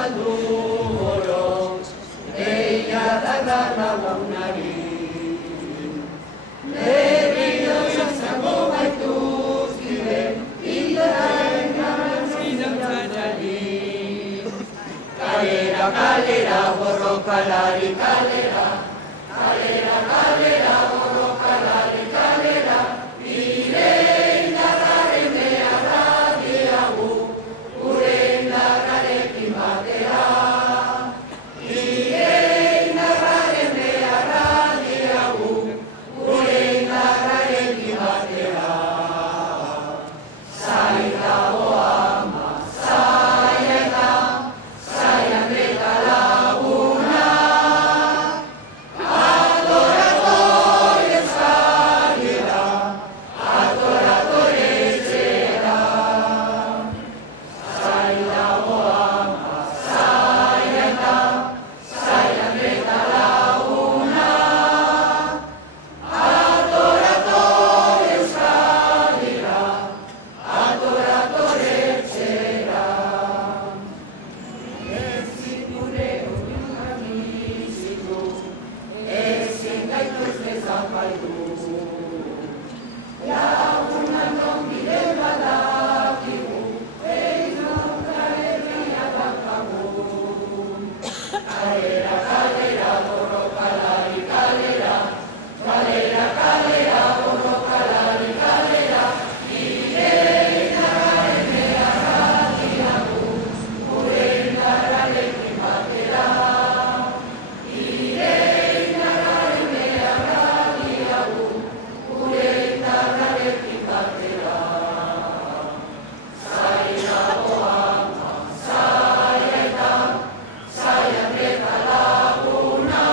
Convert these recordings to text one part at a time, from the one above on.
galdu oro, deia da lagunari. Berriro izango gaituzkide, hildaren garantzari. Kalera, kalera, borrokalari, kalera, kalera, kalera, borrokalari, kalera, nire indarraren beharra diagu, gure indarrarekin batera. Nire indarraren beharra diagu, gure indarrarekin batera. Zai dago ama, zai eta, zai handeta laguna, adoratori euskadira, adoratori etxera. Zai dago ama, zai eta, zai handeta laguna, adoratori euskadira, adoratori etxera. Ezin gure oinuak bizitu, ezin gaituzte zapaldu. Lagunak non bide badakigu, eginonka herria daukagu. Kalera, kalera, borrokalari, kalera, kalera, kalera, borrokalari, kalera, nire indarraren beharra diagu, gure indarrarekin batera. Nire indarraren beharra diagu, gure indarrarekin batera. Zai dago ama, zai eta, zai handeta laguna,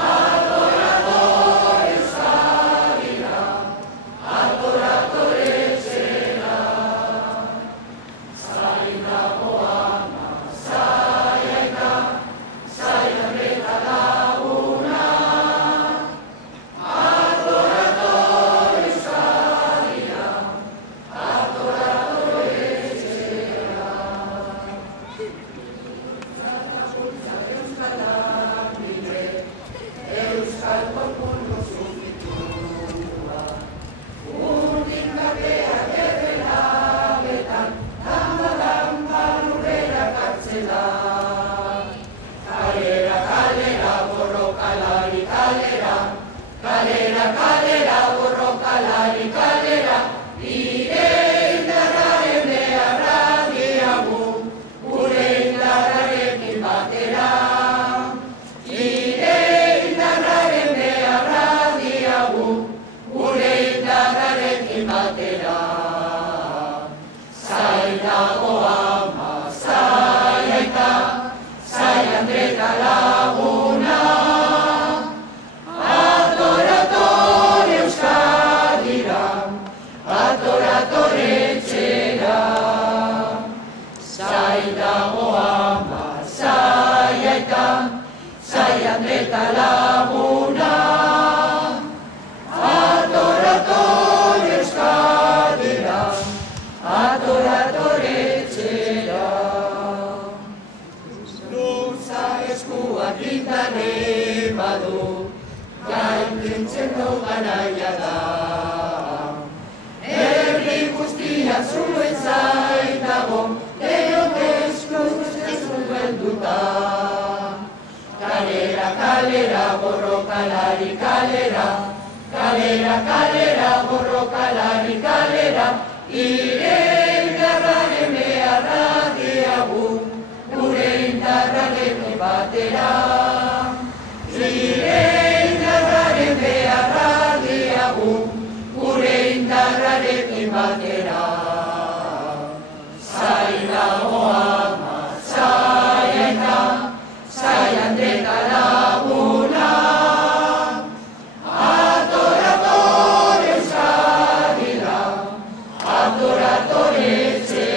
adoratori euskadira, adoratori etxera. Zai dago ama, zai eta, zai handeta laguna, adoratori euskadira, adoratori etxera. Euskal bide, euskal populu zubitua, urdin gabeak errelagetan, damba lurrera kartzela. Kalera, kalera, borrokalari, kalera, kalera, kalera, borrokalari, kalera, nire indarraren beharra diagu, gure indarrarekin batera. Nire indarraren beharra diagu, gure indarrarekin batera. Zai dago ama, zai aita, zai handeta laguna, adoratori euskadira, adoratori etxera. Zai dago ama, zai aita, zai handeta laguna, adoratori euskadira, adoratori etxera. Luza eskuak indarre badu, gainditzen du garaia da. Herri guztia zuen zain dago, denok eskuz helduta. Kalera, kalera, borrokalari, kalera, kalera, kalera, borrokalari, kalera, nire indarraren beharra diagu, gure indarrarekin batera. Nire indarraren beharra diagu, gure indarrarekin batera. Zai dago ama, zai eta, zai handeta laguna, adoratori euskadira, adoratori etxera.